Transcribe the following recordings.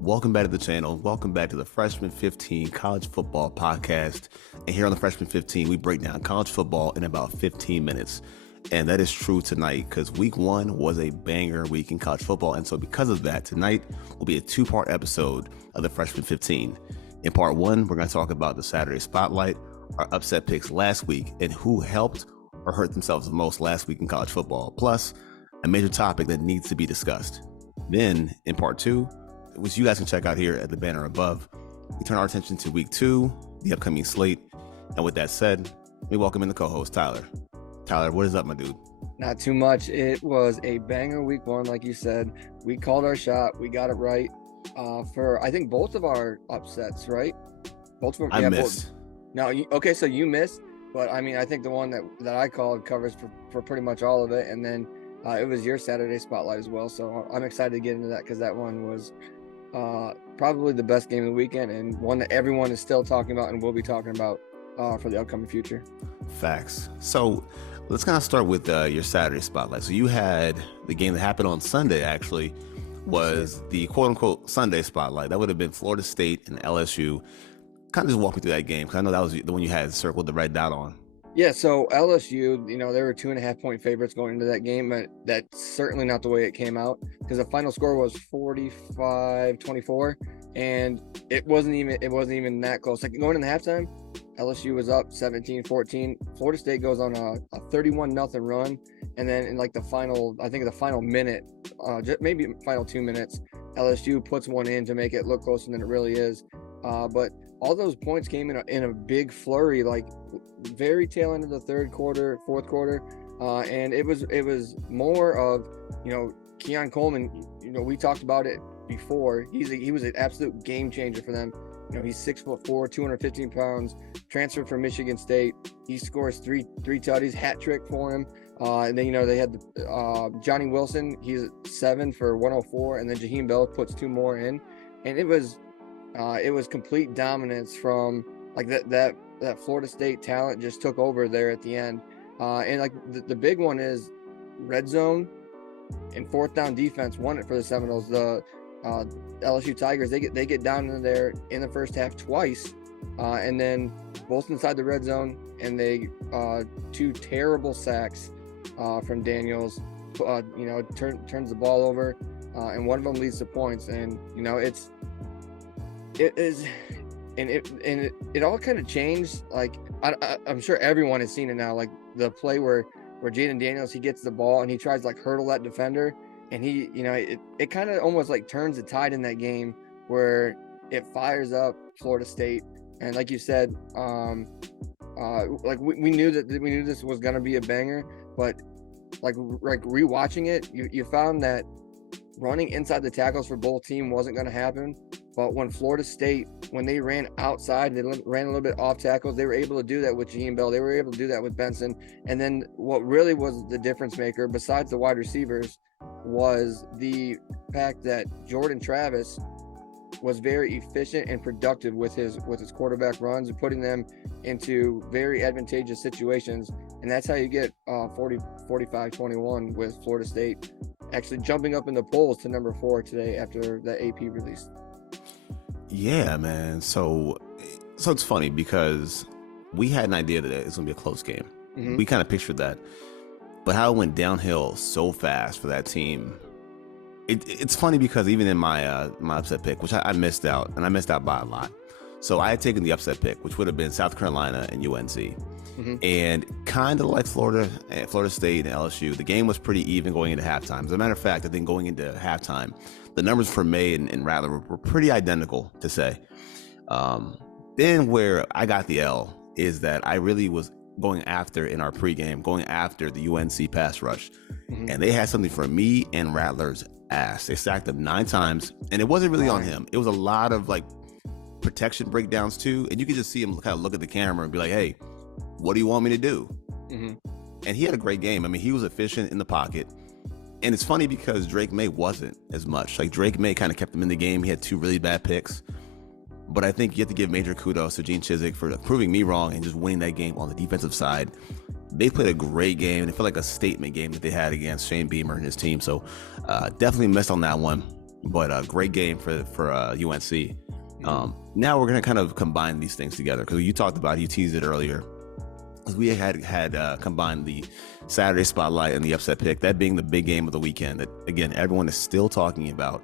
Welcome back to the channel. Welcome back to the Freshman 15 College Football Podcast. And here on the Freshman 15, we break down college football in about 15 minutes. And that is true tonight because week one was a banger week in college football. And so because of that, tonight will be a two-part episode of the Freshman 15. In part one, we're going to talk about the Saturday Spotlight, our upset picks last week, and who helped or hurt themselves the most last week in college football, plus a major topic that needs to be discussed. Then in part two, which you guys can check out here at the banner above, we turn our attention to week two, the upcoming slate. And with that said, we welcome in the co-host, Tyler. Tyler, what is up, my dude? Not too much. It was a banger week one, like you said. We called our shot. We got it right for, I think, both of our upsets, right? Both of them. I missed. No, okay, so you missed. But, I mean, I think the one that I called covers for pretty much all of it. And then it was your Saturday Spotlight as well. So I'm excited to get into that because that one was probably the best game of the weekend and one that everyone is still talking about and will be talking about for the upcoming future. Facts. So let's kind of start with your Saturday Spotlight. So you had the game that happened on Sunday, actually, was the quote-unquote Sunday Spotlight. That would have been Florida State and LSU. Kind of just walk me through that game because I know that was the one you had circled the red dot on. Yeah, so LSU, they were 2.5-point favorites going into that game, but that's certainly not the way it came out because the final score was 45-24, and it wasn't even that close. Like going into halftime, LSU was up 17-14. Florida State goes on a 31-0 run, and then in like the final minute, maybe final 2 minutes, LSU puts one in to make it look closer than it really is. But all those points came in a big flurry, like very tail end of the third quarter, fourth quarter, and it was more of Keon Coleman. We talked about it before. He was an absolute game changer for them. He's 6'4", 215 pounds, transferred from Michigan State. He scores three tutties, hat trick for him. And then they had Johnny Wilson. He's 7 for 104, and then Jaheim Bell puts 2 more in, and it was complete dominance from like that Florida State talent just took over there at the end. And like the big one is red zone and fourth down defense won it for the Seminoles. The LSU Tigers, they get down in there in the first half twice, and then both inside the red zone, and they 2 terrible sacks from Daniels. Turns the ball over, and one of them leads to points, and it all kind of changed. Like I'm sure everyone has seen it now. Like the play where Jaden Daniels, he gets the ball and he tries to like hurdle that defender, and he it kind of almost like turns the tide in that game where it fires up Florida State. And like you said, like we knew this was gonna be a banger, but like rewatching it, you found that running inside the tackles for both teams wasn't going to happen. But when Florida State, when they ran outside, they ran a little bit off tackles, they were able to do that with Jaheim Bell. They were able to do that with Benson. And then what really was the difference maker, besides the wide receivers, was the fact that Jordan Travis was very efficient and productive with his quarterback runs and putting them into very advantageous situations. And that's how you get 45-21 with Florida State actually jumping up in the polls to number 4 today after the AP release. Yeah, man. So it's funny because we had an idea that it's going to be a close game. Mm-hmm. We kind of pictured that. But how it went downhill so fast for that team, it's funny because even in my my upset pick, which I missed out, and I missed out by a lot. So I had taken the upset pick, which would have been South Carolina and UNC. Mm-hmm. And kind of like Florida State and LSU, the game was pretty even going into halftime. As a matter of fact, I think going into halftime, the numbers for May and Rattler were pretty identical, to say. Then where I got the L is that I really was going after in our pregame, going after the UNC pass rush. Mm-hmm. And they had something for me and Rattler's ass. They sacked him 9 times, and it wasn't really on him. It was a lot of like protection breakdowns too. And you could just see him kind of look at the camera and be like, hey, what do you want me to do? Mm-hmm. And he had a great game. I mean, he was efficient in the pocket. And it's funny because Drake May wasn't as much. Like Drake May kind of kept him in the game. He had 2 really bad picks. But I think you have to give major kudos to Gene Chizik for proving me wrong and just winning that game on the defensive side. They played a great game. It felt like a statement game that they had against Shane Beamer and his team. So definitely missed on that one. But a great game for UNC. Mhm. Now we're gonna kind of combine these things together because you talked about, you teased it earlier, because we had combined the Saturday spotlight and the upset pick, that being the big game of the weekend. That again, everyone is still talking about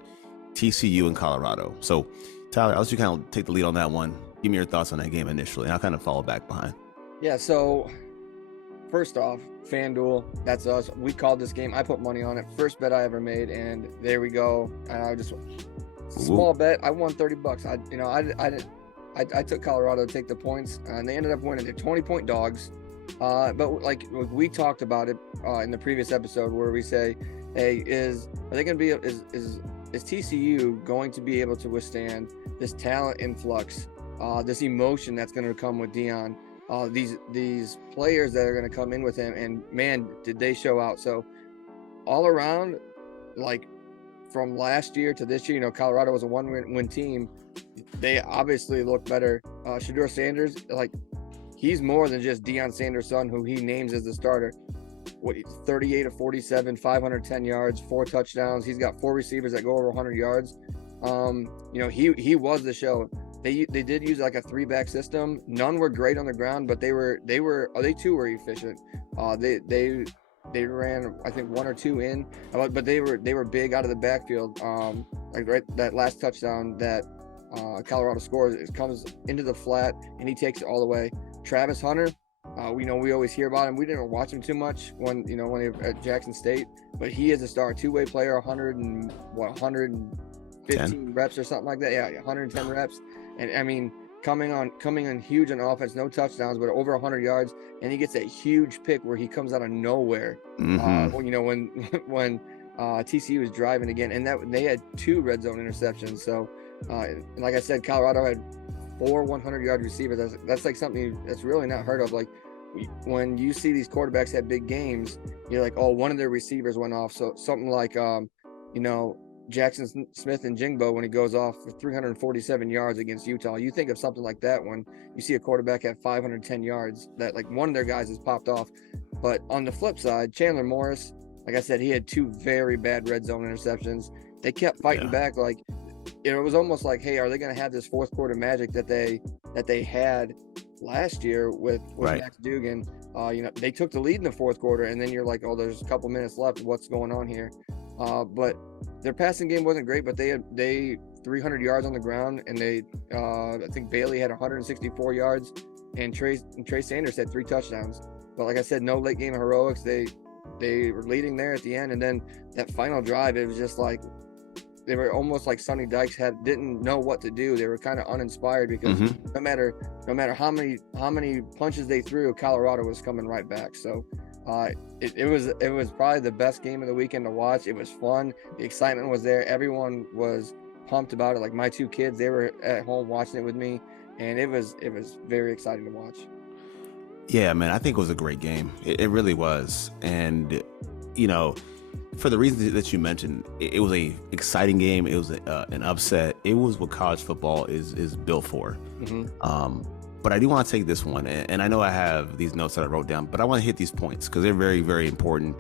TCU and Colorado. So, Tyler, I'll let you kind of take the lead on that one. Give me your thoughts on that game initially, and I'll kind of follow back behind. Yeah, so first off, FanDuel, that's us. We called this game. I put money on it. First bet I ever made, and there we go. And I just small bet. I won $30. I took Colorado to take the points, and they ended up winning. They're 20-point dogs. But like we talked about it in the previous episode, where we say, hey, is TCU going to be able to withstand this talent influx, this emotion that's going to come with Dion, these players that are going to come in with him? And man, did they show out. So all around, like from last year to this year, Colorado was a one-win team. They obviously look better. Shedeur Sanders, like, he's more than just Deion Sanders' son, who he names as the starter. 38 of 47, 510 yards, 4 touchdowns. He's got 4 receivers that go over 100 yards. He was the show. They did use like a 3-back system. None were great on the ground, but they too were efficient. They ran, I think, 1 or 2 in, but they were big out of the backfield. Like right, that last touchdown that Colorado scores, it comes into the flat and he takes it all the way. Travis Hunter, we always hear about him. We didn't watch him too much when he was at Jackson State, but he is a star, 2-way player, 115 reps or something like that. Yeah, 110 reps. And I mean, coming in huge on offense, no touchdowns, but over 100 yards, and he gets that huge pick where he comes out of nowhere. Mm-hmm. When TCU was driving again, and that they had 2 red zone interceptions. So, like I said, Colorado had 4 100-yard receivers. That's like something that's really not heard of. Like when you see these quarterbacks have big games, you're like, oh, one of their receivers went off. So something like, Jackson Smith and Jingbo, when he goes off for 347 yards against Utah. You think of something like that when you see a quarterback at 510 yards, that like one of their guys has popped off. But on the flip side, Chandler Morris, like I said, he had 2 very bad red zone interceptions. They kept fighting back. Like it was almost like, hey, are they going to have this fourth quarter magic that they had last year with right. Max Duggan? They took the lead in the fourth quarter, and then you're like, oh, there's a couple minutes left. What's going on here? But their passing game wasn't great, but they had 300 yards on the ground, and I think Bailey had 164 yards, and Trey Sanders had 3 touchdowns. But like I said, no late game heroics. They were leading there at the end, and then that final drive, it was just like they were almost like Sonny Dykes didn't know what to do. They were kind of uninspired because no matter how many punches they threw, Colorado was coming right back. So it was probably the best game of the weekend to watch. It was fun. The excitement was there. Everyone was pumped about it. Like my 2 kids, they were at home watching it with me, and it was very exciting to watch. Yeah, man, I think it was a great game. It really was. And, for the reasons that you mentioned, it was a exciting game. It was an upset. It was what college football is built for. But I do want to take this one, and I know I have these notes that I wrote down, but I want to hit these points because they're very, very important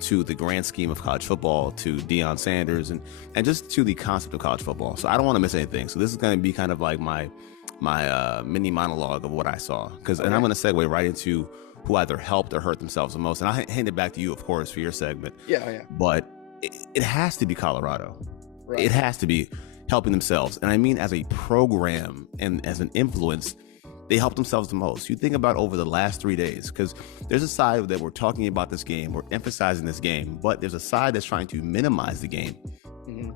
to the grand scheme of college football, to Deion Sanders, and just to the concept of college football. So I don't want to miss anything. So this is going to be kind of like my mini monologue of what I saw, and I'm going to segue right into who either helped or hurt themselves the most. And I'll hand it back to you, of course, for your segment. Yeah. But it has to be Colorado. Right. It has to be helping themselves. And I mean, as a program and as an influence, they helped themselves the most. You think about over the last 3 days, because there's a side that we're talking about this game, we're emphasizing this game, but there's a side that's trying to minimize the game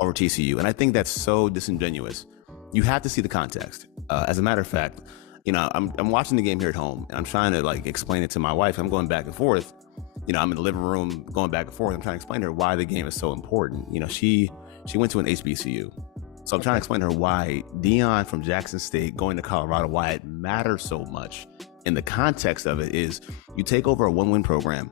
over TCU. And I think that's so disingenuous. You have to see the context. As a matter of fact, I'm watching the game here at home, and I'm trying to explain it to my wife. I'm going back and forth. I'm in the living room going back and forth. I'm trying to explain to her why the game is so important. She went to an HBCU. So I'm trying to explain to her why Deion from Jackson State going to Colorado, why it matters so much. And the context of it is you take over a 1-win program.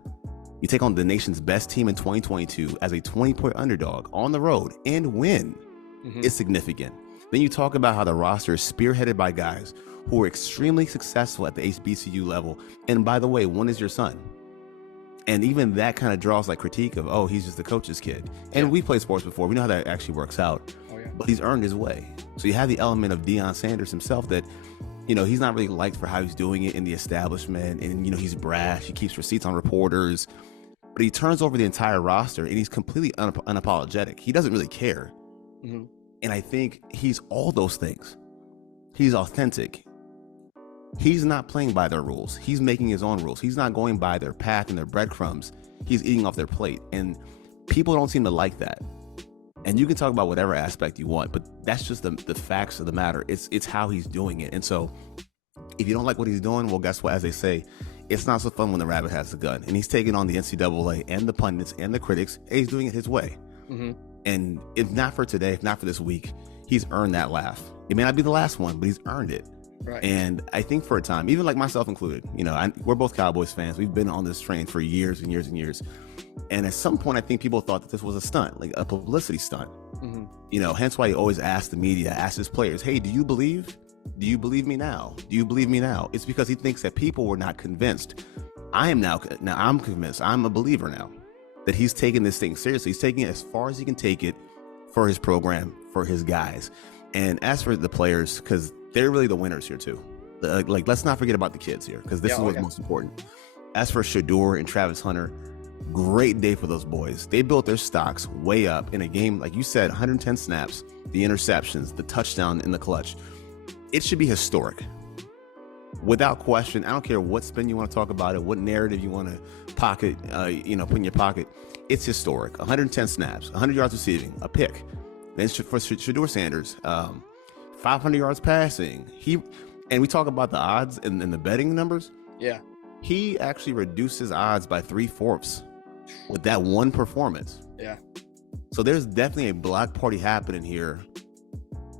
You take on the nation's best team in 2022 as a 20-point underdog on the road and win. It's significant. Then you talk about how the roster is spearheaded by guys who are extremely successful at the HBCU level. And by the way, one is your son. And even that kind of draws like critique of, oh, he's just the coach's kid. And we played sports before. We know how that actually works out. Oh, yeah. But he's earned his way. So you have the element of Deion Sanders himself that, he's not really liked for how he's doing it in the establishment. And, he's brash. He keeps receipts on reporters. But he turns over the entire roster and he's completely unapologetic. He doesn't really care. Mm-hmm. And I think he's all those things. He's authentic. He's not playing by their rules. He's making his own rules. He's not going by their path and their breadcrumbs. He's eating off their plate. And people don't seem to like that. And you can talk about whatever aspect you want, but that's just the facts of the matter. It's how he's doing it. And so if you don't like what he's doing, well, guess what? As they say, it's not so fun when the rabbit has the gun. And he's taking on the NCAA and the pundits and the critics, and he's doing it his way. Mm-hmm. And if not for today, if not for this week, he's earned that laugh. It may not be the last one, but he's earned it. Right. And I think for a time, even like myself included, we're both Cowboys fans. We've been on this train for years and years and years. And at some point, I think people thought that this was a stunt, like a publicity stunt. Mm-hmm. Hence why he always asked the media, asked his players, hey, do you believe? Do you believe me now? Do you believe me now? It's because he thinks that people were not convinced. Now I'm convinced. I'm a believer now that he's taking this thing seriously. He's taking it as far as he can take it for his program, for his guys. And as for the players, because they're really the winners here too. Let's not forget about the kids here, because this is what's most important. As for Shador and Travis Hunter, great day for those boys. They built their stocks way up in a game, like you said, 110 snaps, the interceptions, the touchdown in the clutch. It should be historic. Without question. I don't care what spin you want to talk about it, what narrative you want to pocket, put in your pocket. It's historic. 110 snaps, 100 yards receiving, a pick. Then for Shador Sanders, 500 yards passing. And we talk about the odds and the betting numbers. Yeah. He actually reduced his odds by 3/4 with that one performance. Yeah. So there's definitely a block party happening here.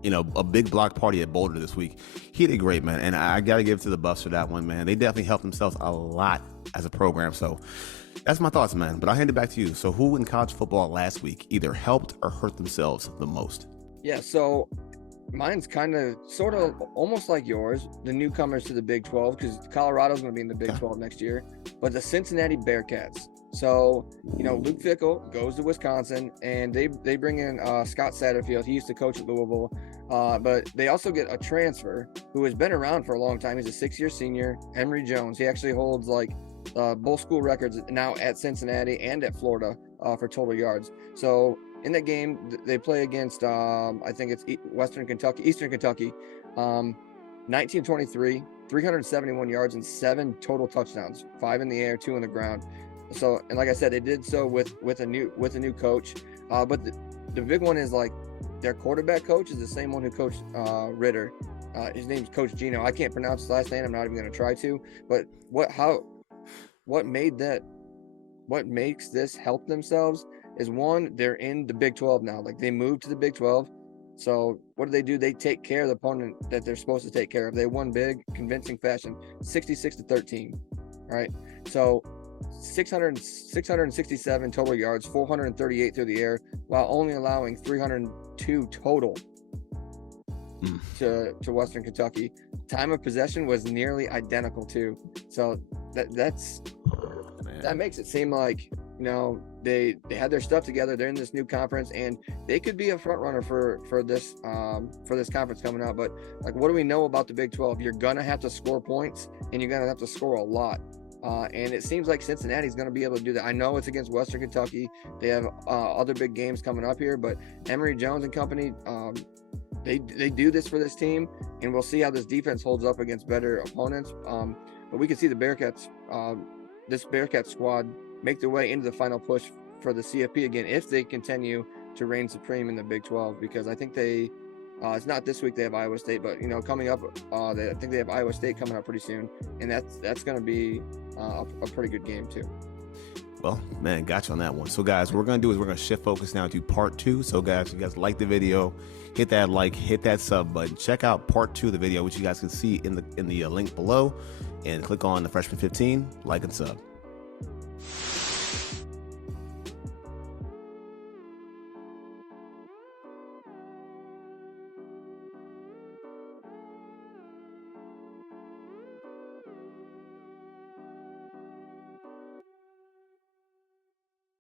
A big block party at Boulder this week. He did great, man. And I got to give it to the Buffs for that one, man. They definitely helped themselves a lot as a program. So that's my thoughts, man. But I'll hand it back to you. So who in college football last week either helped or hurt themselves the most? Yeah, so mine's kind of sort of almost like yours, the newcomers to the Big 12, because Colorado's going to be in the Big 12 next year, but the Cincinnati Bearcats. So, Luke Fickell goes to Wisconsin, and they bring in Scott Satterfield. He used to coach at Louisville, but they also get a transfer who has been around for a long time. He's a 6-year senior, Emory Jones. He actually holds both school records now at Cincinnati and at Florida for total yards. So in that game, they play against, I think it's Eastern Kentucky, 1923, 371 yards and 7 total touchdowns, 5 in the air, 2 on the ground. So, and like I said, they did so with a new coach. But the big one is their quarterback coach is the same one who coached Ritter. His name's Coach Gino. I can't pronounce his last name. I'm not even going to try to. But what makes this help themselves is, one, they're in the Big 12 now. They moved to the Big 12. So what do? They take care of the opponent that they're supposed to take care of. They won big, convincing fashion, 66-13. All right. So 667 total yards, 438 through the air, while only allowing 302 total to Western Kentucky. Time of possession was nearly identical too. So that makes it seem like they had their stuff together. They're in this new conference, and they could be a front runner for this conference coming out. But what do we know about the Big 12? You're gonna have to score points, and you're gonna have to score a lot. And it seems like Cincinnati's going to be able to do that. I know it's against Western Kentucky. They have other big games coming up here, but Emory Jones and company, they do this for this team, and we'll see how this defense holds up against better opponents. But we can see the Bearcats, this Bearcat squad, make their way into the final push for the CFP again if they continue to reign supreme in the Big 12, because I think they it's not this week they have Iowa State, but coming up, I think they have Iowa State coming up pretty soon, and that's going to be a pretty good game too. Well, man, got you on that one. So guys, what we're going to do is we're going to shift focus now to part 2. So guys, if you guys like the video, hit that like, hit that sub button, check out part 2 of the video, which you guys can see in the link below, and click on the Freshman 15, like and sub.